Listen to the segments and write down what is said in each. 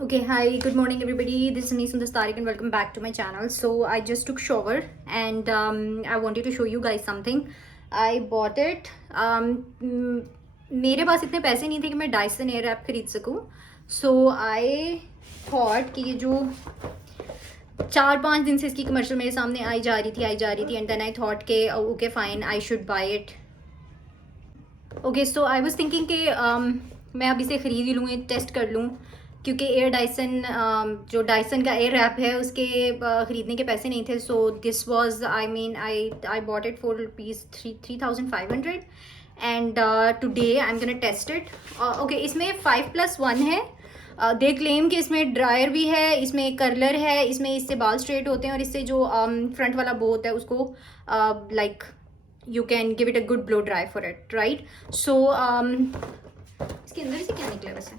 Okay, hi, good morning everybody. This is Anees Dastarik and welcome back to my channel. So I just took shower and I wanted to show you guys something. I bought it. मेरे पास इतने पैसे नहीं थे कि मैं Dyson air rap खरीद सकूं. So I thought कि ये जो 4-5 दिन से इसकी कमर्शियल मेरे सामने आई जा रही थी and then I thought कि okay fine, I should buy it. Okay, so I was thinking कि मैं अभी से ख़रीद ही लूँ, टेस्ट कर लूँ, क्योंकि एयर डाइसन जो डाइसन का एयर रैप है उसके ख़रीदने के पैसे नहीं थे. So this was I bought it for rupees 3,500 and today I am gonna test it. Okay, इसमें 5+1 है. दे क्लेम कि इसमें ड्रायर भी है, इसमें कर्लर है, इसमें इससे बाल स्ट्रेट होते हैं और इससे जो फ्रंट वाला बो होता है उसको like you can give it a good blow dry for it, right? So इसके अंदर से क्या निकला वैसे?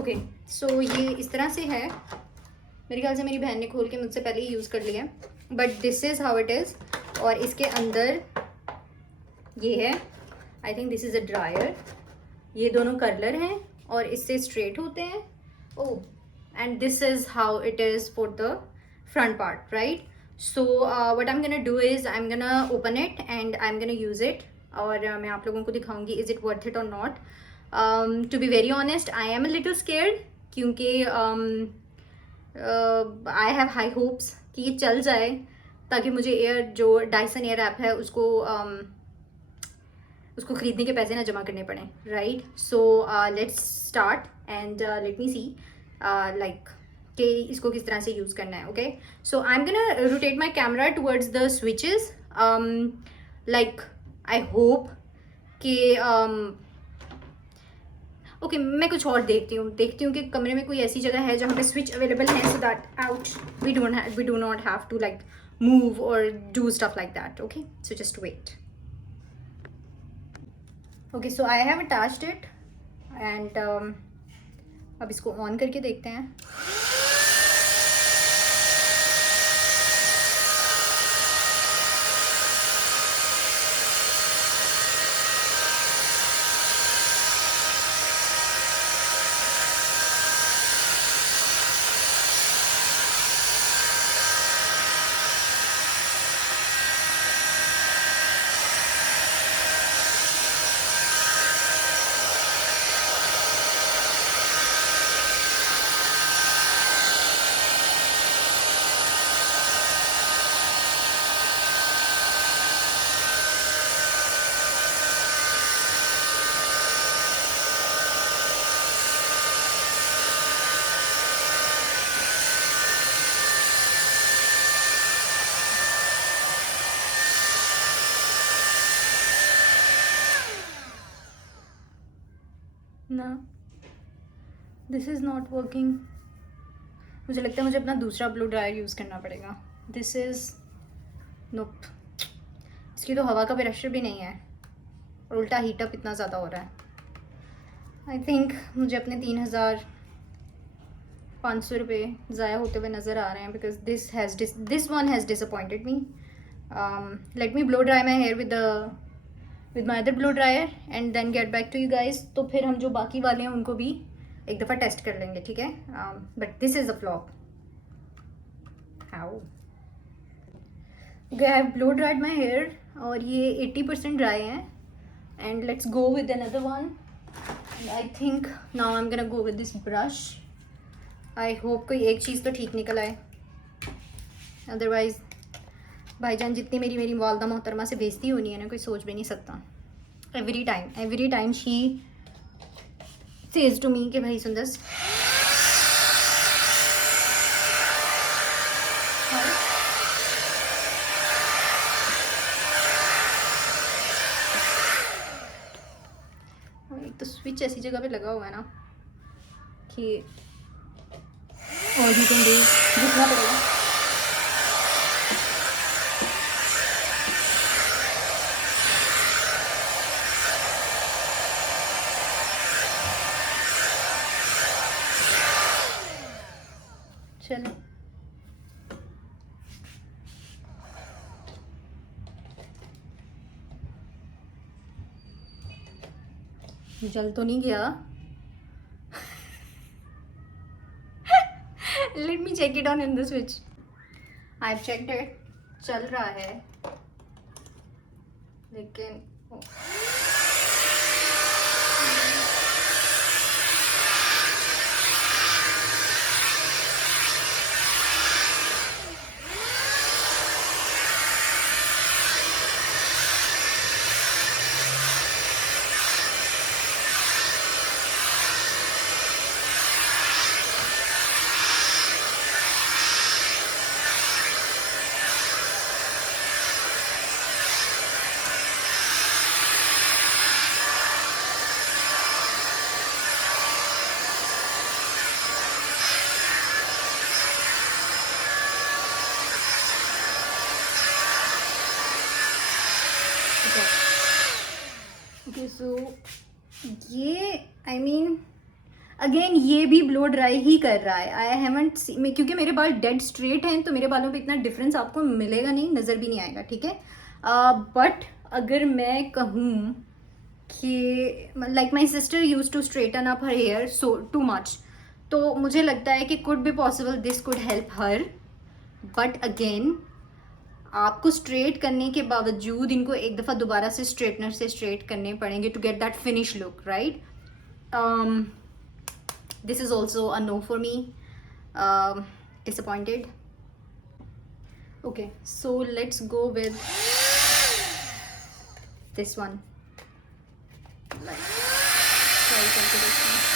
ओके, सो ये इस तरह से है. मेरे ख्याल से मेरी बहन ने खोल के मुझसे पहले ही यूज़ कर लिया, but this is how it is. और इसके अंदर ये है, I think this is a dryer. ये दोनों कर्लर हैं और इससे स्ट्रेट होते हैं. Oh, and this is how it is for the front part, right? So what I'm gonna do is I'm gonna open it and I'm gonna use it. और मैं आप लोगों को दिखाऊंगी is it worth it or not. To be very honest, I am a little scared क्योंकि I have high hopes कि ये चल जाए ताकि मुझे एयर जो डायसन एयर ऐप है उसको ख़रीदने के पैसे ना जमा करने पड़े, right? So let's start and let me see like कि इसको किस तरह से यूज़ करना है. Okay, so I am gonna rotate my camera towards the switches. Like I hope कि ओके, मैं कुछ और देखती हूँ कि कमरे में कोई ऐसी जगह है जहाँ पे स्विच अवेलेबल है, so that out we do not have to like move और do stuff like that. Okay, so just wait. Okay, so I have attached it and अब इसको ऑन करके देखते हैं. ना, दिस इज़ नॉट वर्किंग. मुझे लगता है मुझे अपना दूसरा ब्लो ड्रायर यूज़ करना पड़ेगा. दिस इज़ नोप. इसकी तो हवा का प्रेशर भी नहीं है और उल्टा हीटअप इतना ज़्यादा हो रहा है. आई थिंक मुझे अपने 3,500 रुपये ज़ाया होते हुए नज़र आ रहे हैं because this one has disappointed me. Let me blow dry my hair with my other blow dryer and then get back to you guys. तो फिर हम जो बाकी वाले हैं उनको भी एक दफ़ा टेस्ट कर लेंगे, ठीक है? But this is a flop. How? Okay, I have blow dried my hair और ये 80% ड्राई है. And let's go with another one. I think now I am gonna go with this brush. I hope कोई एक चीज़ तो ठीक निकल आए, अदरवाइज़ भाईजान जितनी मेरी वालदा मोहतरमा से बेइज्जती होनी है ना, कोई सोच भी नहीं सकता. Every time she says to me कि भाई सुंदर एक तो स्विच ऐसी जगह पे लगा हुआ है ना कि और भी तुम भी दिखना पड़ेगा. चलो, जल तो नहीं गया? Let me check it on in the switch. I have checked it, चल रहा है लेकिन ओके सो ये आई मीन अगेन ये भी ब्लो ड्राई ही कर रहा है। आई हैवंट क्योंकि मेरे बाल डेड स्ट्रेट हैं तो मेरे बालों पे इतना डिफरेंस आपको मिलेगा नहीं, नज़र भी नहीं आएगा, ठीक है। बट अगर मैं कहूँ कि like my sister use to straighten up her hair so too much, तो मुझे लगता है कि could be possible this could help her. But again आपको स्ट्रेट करने के बावजूद इनको एक दफ़ा दोबारा से स्ट्रेटनर से स्ट्रेट करने पड़ेंगे to get that finish look, right. This is also a no for me, disappointed. Okay, so let's go with this one. Like, try करके देखते हैं।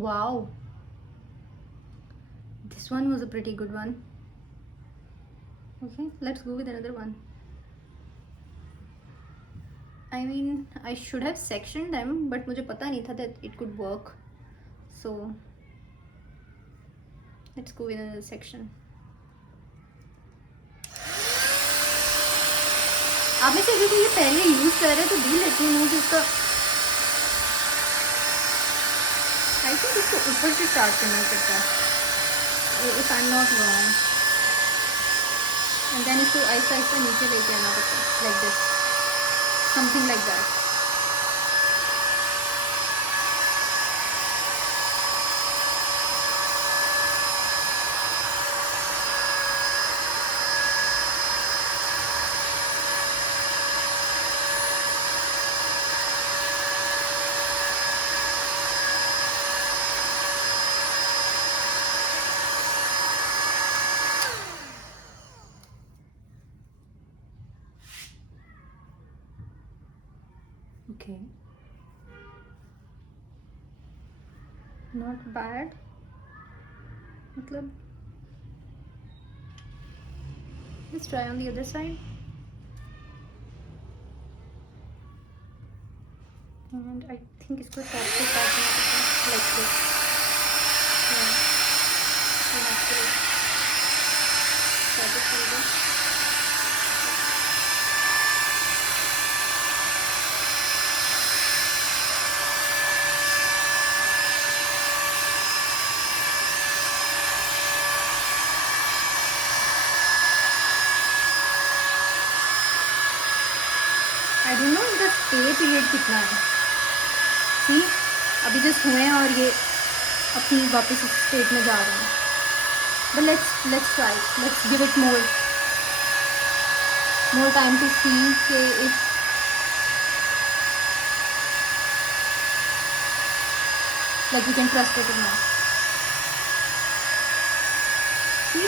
Wow, this one was a pretty good one. Okay, let's go with another one. I mean, I should have sectioned them, but मुझे पता नहीं था that it could work. So let's go with another section. आप में से अगर कोई ये पहले यूज कर रहे हैं तो डू लेट मी नो कि इसका आई थिंक इसको ऊपर से स्टार्ट करना पड़ता है if I am not wrong, and then इसको आहिस्ता आहिस्ता नीचे लेके आना पड़ता है like this, something like that. Okay, not bad. मतलब let's try on the other side. And I think इसको top से start करना पड़ता है like this. Yeah, you have to start it from there. I don't know इनका स्टे पीरियड कितना है। सी अभी जस्ट हुए हैं और ये अपनी वापस स्टेट में जा रहे हैं, but let's try, let's give it more time to see कि if like we can trust it or not. See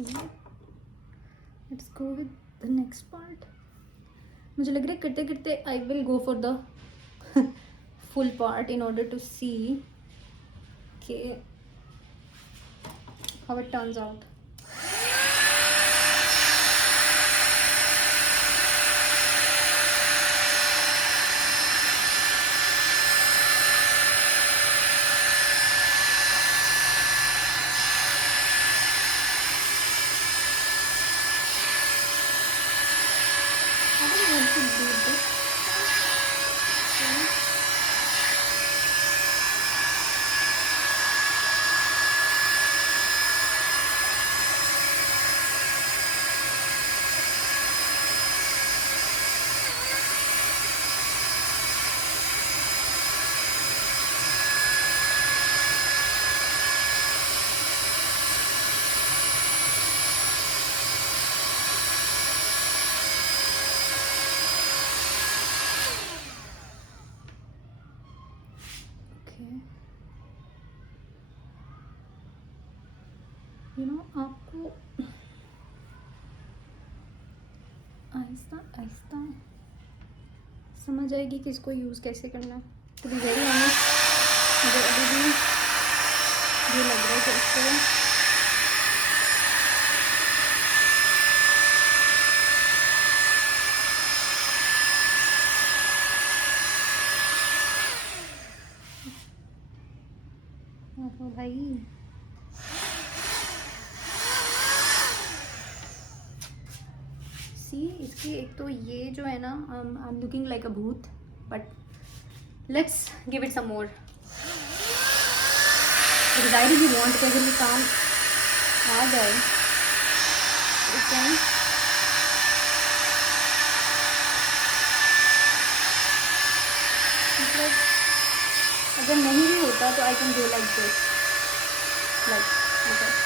Okay, let's go with the next part. मुझे लग रहा है करते करते I will go for the full part in order to see how it turns out. I don't want to do this. आपको आहिस्ता आहिस्ता समझ आएगी कि इसको यूज़ कैसे करना है. तो बी वेरी ऑनेस्ट, मुझे अभी भी ये लग रहा है कि इसको भाई सी इसकी एक तो ये जो है ना, I am looking like a भूत, but let's give it some more because I really want कि अगर ये काम आ जाए मतलब अगर नहीं भी होता तो I can go like this, like okay.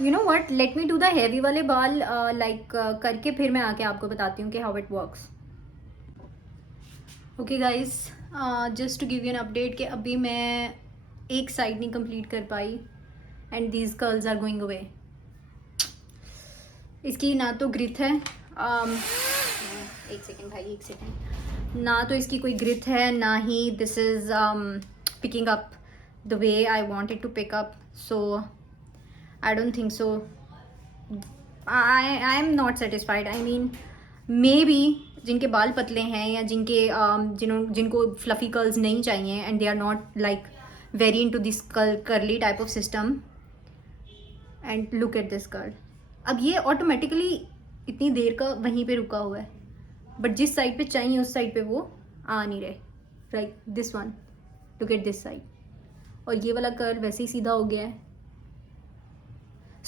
You know what, let me do the heavy वाले बाल लाइक करके फिर मैं आके आपको बताती हूँ कि how it works. Okay guys, just to give you an update कि अभी मैं एक साइड नहीं कंप्लीट कर पाई and these curls are going away. इसकी ना तो ग्रिथ है, एक सेकेंड भाई एक सेकेंड, ना तो इसकी कोई ग्रिथ है, ना ही this is picking up the way I want it to pick up. So I don't think so. I am not satisfied. I mean, maybe जिनके बाल पतले हैं या जिनको fluffy curls नहीं चाहिए and they are not like very into this curly type of system. And look at this curl. अब ये automatically इतनी देर का वहीं पे रुका हुआ है, but जिस साइड पे चाहिए उस साइड पे वो आ नहीं रहे. Like this one. Look at this side. और ये वाला कर्ल वैसे ही सीधा हो गया है.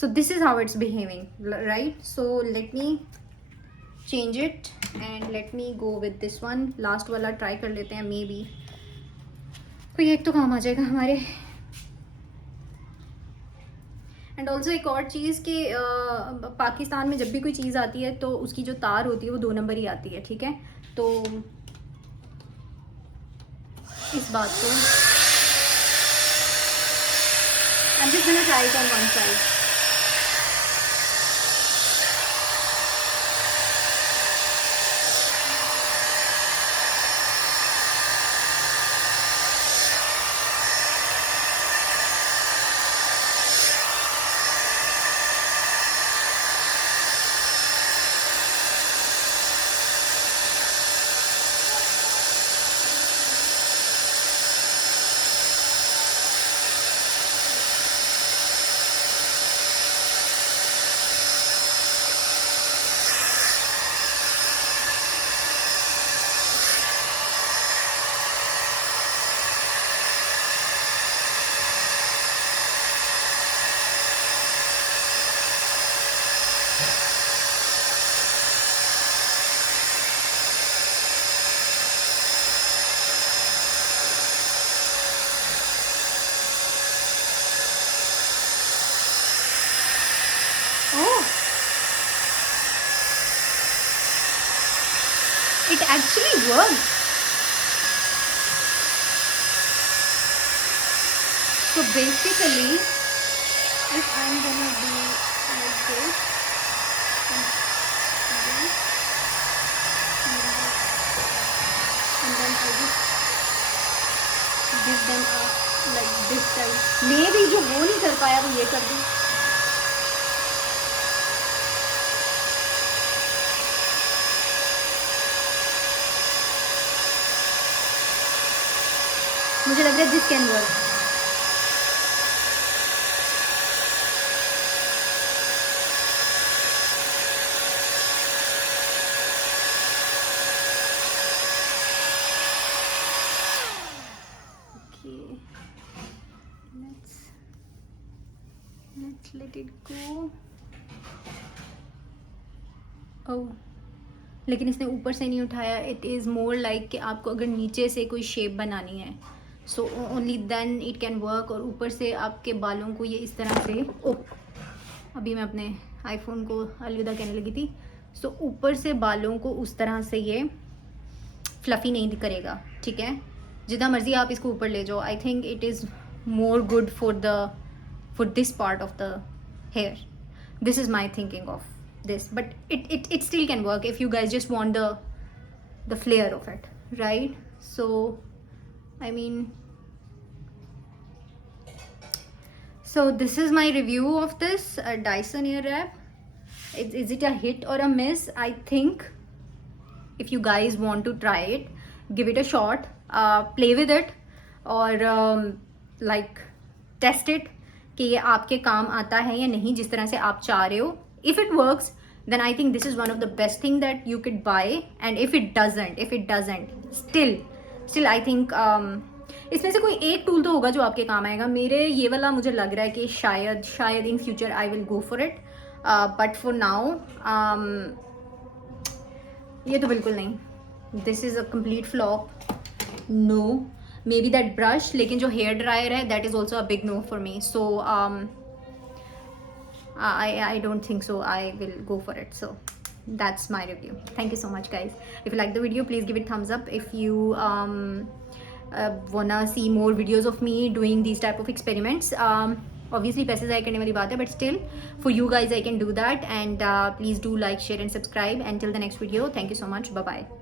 So this is how it's behaving, right? So let me change it and let me go with this one. Last वाला try कर लेते हैं, maybe कोई एक तो काम आ जाएगा हमारे. एंड ऑल्सो एक और चीज़ कि पाकिस्तान में जब भी कोई चीज़ आती है तो उसकी जो तार होती है वो 2 नंबर ही आती है, ठीक है. तो इस बात को I'm just gonna try it on one side. it actually works. So basically, if I'm gonna do like this, and then I just give them a like this type. मैं भी जो वो नहीं कर पाया वो ये कर दूँ. मुझे लग रहा है this can work. Let's let it go. Oh, लेकिन इसने ऊपर से नहीं उठाया. इट इज़ मोर लाइक कि आपको अगर नीचे से कोई शेप बनानी है so only then it can work. और ऊपर से आपके बालों को ये इस तरह से अभी मैं अपने आईफोन को अलविदा कहने लगी थी. सो ऊपर से बालों को उस तरह से ये फ्लफ़ी नहीं करेगा. ठीक है, जितना मर्ज़ी आप इसको ऊपर ले जाओ. I think it is more good for this part of the hair. This is my thinking of this, but it still can work if you guys just want the flair of it, right? So I mean, so this is my review of this Dyson Airwrap. Is it a hit or a miss? I think if you guys want to try it, give it a shot, play with it, or like test it कि ये आपके काम आता है या नहीं जिस तरह से आप चाह रहे हो. If it works then I think this is one of the best thing that you can buy. And if it doesn't still I think इसमें से कोई एक टूल तो होगा जो आपके काम आएगा. मेरे ये वाला मुझे लग रहा है कि शायद in future I will go for it, but for now ये तो बिल्कुल नहीं. This is a complete flop. No, maybe that brush, लेकिन जो हेयर ड्रायर है that is also a big no for me. So I don't think so I will go for it. So that's my review. Thank you so much guys. If you like the video, please give it thumbs up. If you wanna see more videos of me doing these type of experiments, obviously पैसे ज़ाया करने वाली बात है, but still for you guys I can do that. And please do like, share and subscribe. Until the next video, thank you so much. Bye bye.